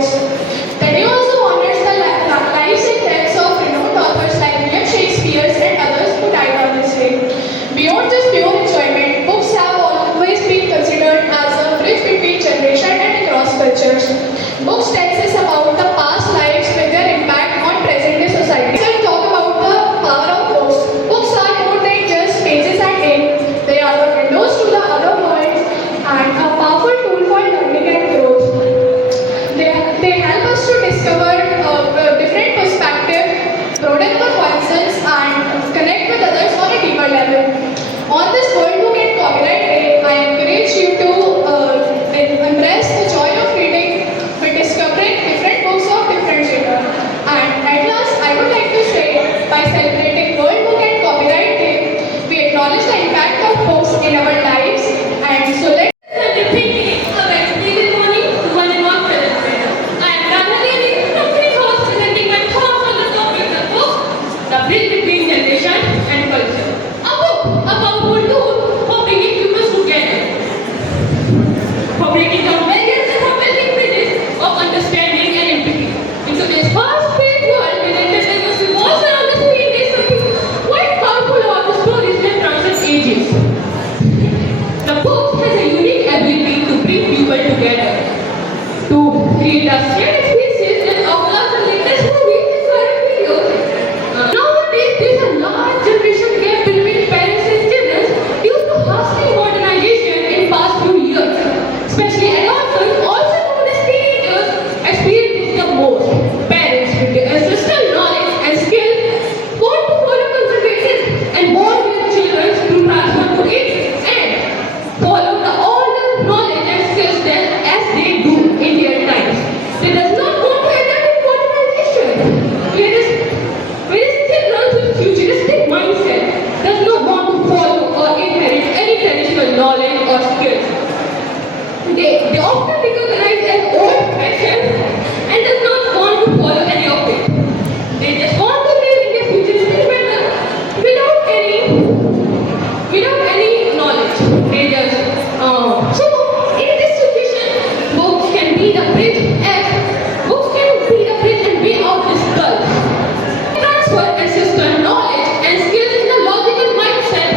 books. The day also honors the lives and deaths of renowned authors like William Shakespeare and others who died on this day. Beyond just pure enjoyment, books have always been considered as a bridge between generations and across cultures. Books tells us about the past lives with their impact on present day society. Let's talk about the power of books. Books are more than just pages and ink. They are the windows to the other world and a powerful tool for learning and growth. They help us to discover different perspectives, broaden our horizons, and connect with others on a deeper level. On this World Book and Copyright Day, I encourage you to embrace the joy of reading by discovering different books of different genre. And at last, I would like to say, by celebrating World Book and Copyright Day, we acknowledge the impact of books in our lives. And so let's between generation and culture. A book, a powerful tool for bringing people together, for breaking down barriers and for building bridges of understanding and empathy. In today's fast-paced world, when entertainment revolves around the screen, there's something quite powerful about the stories that transcend ages. The book has a unique ability to bring people together, to create a shared experiences that overlap the latest movies and current videos. Nowadays, there's a large generation gap between parents and children due to hastening modernization in past few years. Especially adolescents, also known as teenagers, experience this the most. Parents, with their ancestral knowledge and skill, want to follow conservative and bond with children to transfer to it and follow the older knowledge and skills that as they do in their times. They does not want to adapt to modernization. Whereas children with futuristic mindset does not want to follow or inherit any traditional knowledge or skills. They often recognize as old-fashioned and does not want to follow any of it. They just want to live in their futuristic manner without any knowledge. They just so in this situation, books can be the bridge and way out this gulf. Transfer ancestral knowledge and skills in a logical mindset,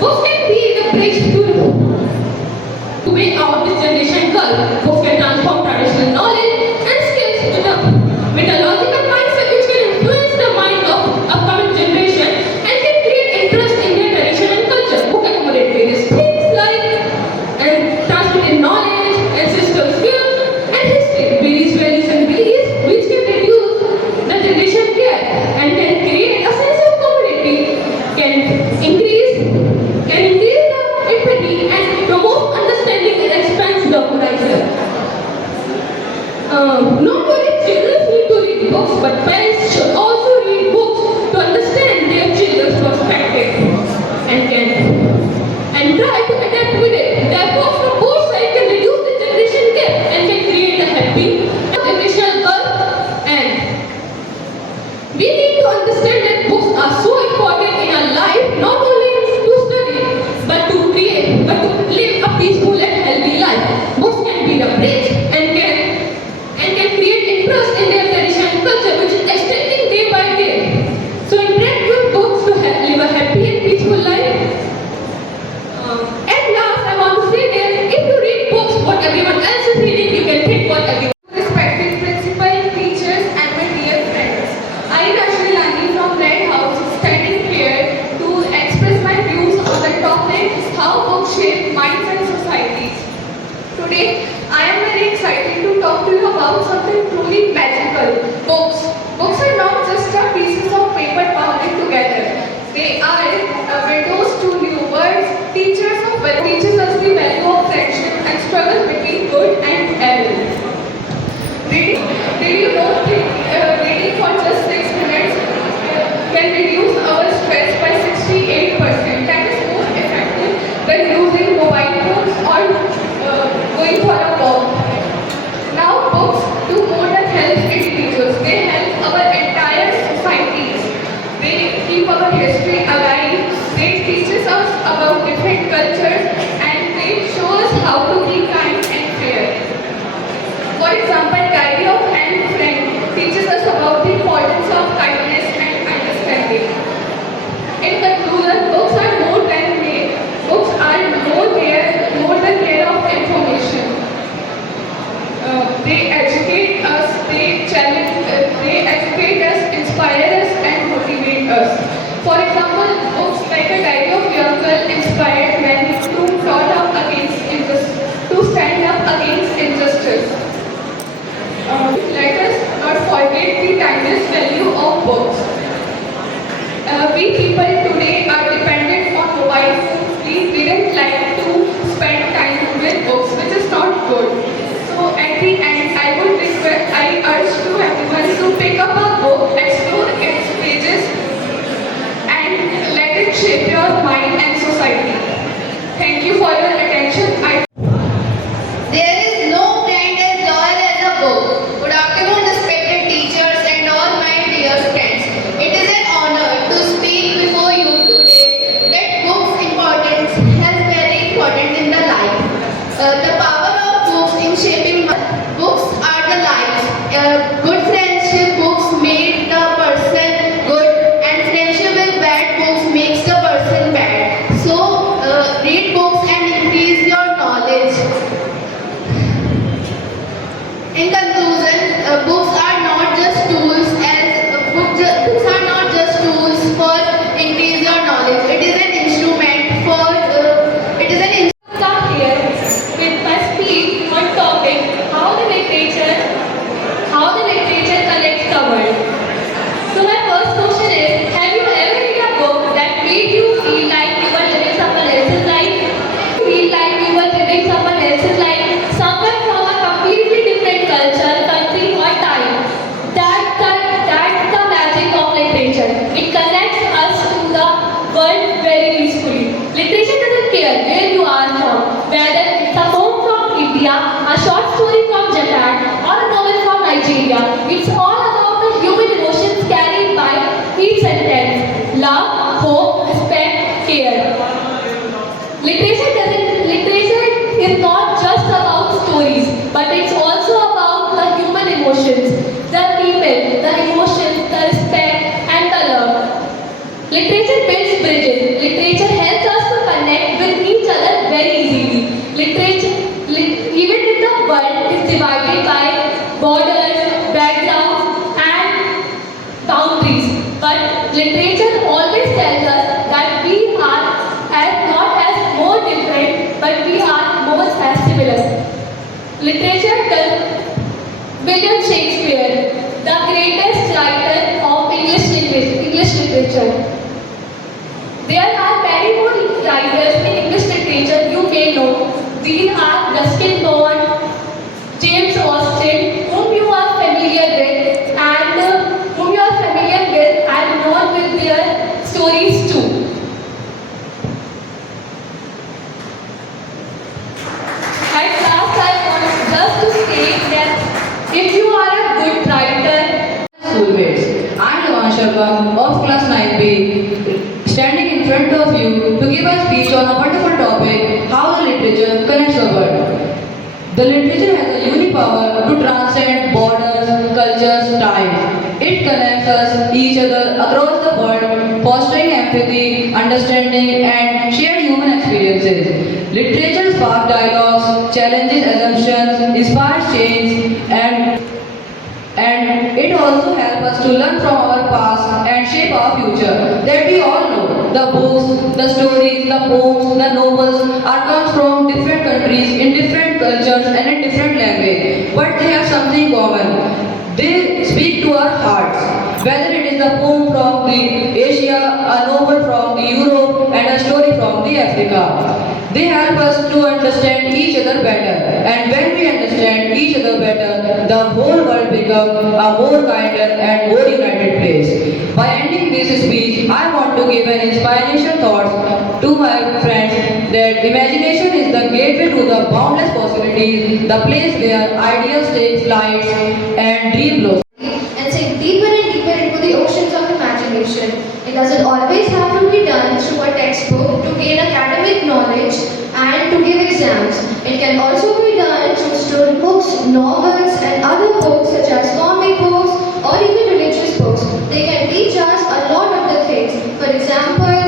books can be the bridge to way out this generation gulf. Books can transform traditional knowledge and skills with a logical mindset which can influence the mind of upcoming generation and can create interest in their tradition and culture. Book accommodate various things like and transmitted knowledge, ancestral skills, and history, various values and beliefs which can reduce the generation gap and can create a sense of community, can increase the empathy and promote understanding and expands the horizon. Not only children need to read books, but parents should also read books to understand their children's perspective and try to adapt with it. Therefore, from both sides can reduce the generation gap and can create a happy generational gulf. And we need to understand that books are so important in our life, not only to study, but to live a peaceful and healthy life. Books can be the bridge and can create interest in their tradition and culture, which is extending day by day. So interact with books to live a happy and peaceful life. At last, I want to say that if you read books, what everyone else is reading, you can think what everyone. respected principal, teachers, and my dear friends. I am Ashwini Lani from Red House, standing here to express my views on the topic how books shape minds and societies. Today, I am very excited to talk to you about something truly magical: books. Books are not just pieces of paper bound together. They are windows to new worlds, teaches us the value of friendship and struggle between good and Thank you for your attention. There is no friend as loyal as a book. Good afternoon, respected teachers and all my dear friends. It is an honor to speak before you today that books' importance has very important in the life. The power of books in shaping books are the lives. Good friendship books make the person good, and friendship with bad books makes the person bad. So read books and increase your knowledge. In conclusion, books are not just tools books are not just tools for increase your knowledge. It is an instrument for it is an Come here with my speech on topic how the literature connects the world. So my first question is, have you ever read a book that made you feel like you were living someone else's life? Feel like you were living someone else's life, someone from a completely different culture, country or time. That's the magic of literature. It connects us to the world very peacefully. Literature doesn't care where you are from, whether it's a poem from India, a short story from Japan, or a novel from Nigeria. It's all about the human emotions carried by each sentence: love, hope, respect, care. Literature is not just about stories, but it's also about the human emotions, the people, the emotions, the respect, and the love. Literature builds bridges. Literature helps us to connect with each other very easily. Even if the world is divided by borders, backgrounds, and boundaries, but literature always tells us that we are not as more different, but we are more as similar. Literature does William Shakespeare, the greatest writer of English literature. There are many more writers in English literature you may know. These are Ruskin Bond, James Austen, whom you are familiar with, and known with their stories too. At last, I want just to state that if you are a good writer, Schoolmates, I am Numan Sharma of class 9B, standing in front of you to give a speech on a wonderful topic, how the literature connects the world. The literature has a unique power to transcend borders, cultures, time. It connects us, each other across the world, fostering empathy, understanding, and shared human experiences. Literature sparks dialogues, challenges assumptions, inspires change, and it also helps us to learn from our past and shape our future. That we all know, the books, the stories, the poems, the novels are comes from different countries, in different cultures and in different language. But they have something common. They speak to our hearts. Whether it is the poem from the Asia, a novel from the Europe, and a story from the Africa. They help us to understand each other better. And when we understand each other better, the whole world becomes a more kinder and more united place. By ending this speech, I want to give an inspiration thought to my friends that imagination is the gateway to the boundless possibilities, the place where ideas take flight and dream blossom. and sink deeper and deeper into the oceans of imagination. It doesn't always have to be done through a textbook to gain academic knowledge and to give exams. It can also be done through storybooks, novels, and other books such as comic books or even religious books. They can teach us a lot of the things. For example,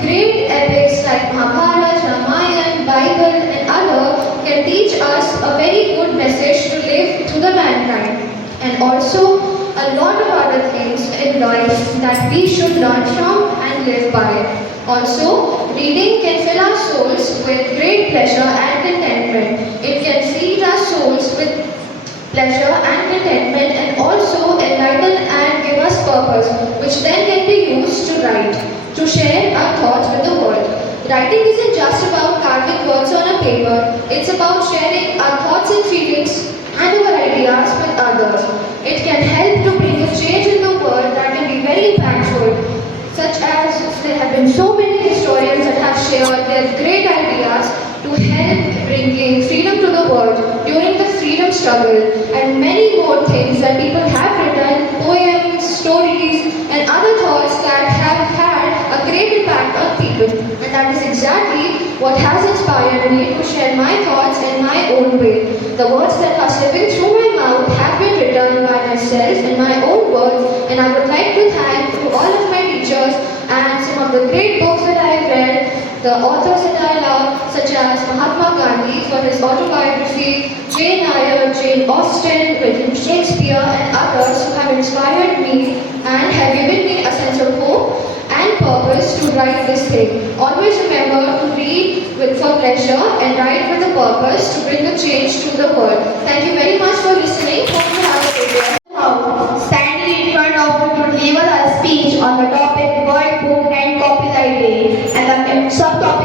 great epics like Mahabharata, Ramayana, Bible, and other can teach us a very good message to live to the mankind. And also a lot of other things in life that we should learn from and live by. Also, reading can fill our souls with great pleasure and contentment. It can feed our souls with pleasure and contentment and also enlighten and give us purpose, which then can be used to write, to share our thoughts with the world. Writing isn't just about carving words on a paper, it's about sharing our thoughts and feelings and our ideas with others. It can help to bring a change in the world that can be very impactful, such as there have been so many historians that have shared their great ideas struggle, and many more things that people have written, poems, stories, and other thoughts that have had a great impact on people. And that is exactly what has inspired me to share my thoughts in my own way. The words that are slipping through my mouth have been written by myself in my own words, and I would like to thank to all of my teachers and some of the great books that I have read, the authors that I love, such as Mahatma Gandhi for his autobiography, Jane Eyre, Jane Austen, William Shakespeare, and others who have inspired me and have given me a sense of hope and purpose to write this thing. Always remember to read for pleasure and write with a purpose to bring a change to the world. Thank you very much for listening. Hope you have a great day. Now, standing in front of you to deliver a speech on the topic World Book and Copyright Day and the subtopic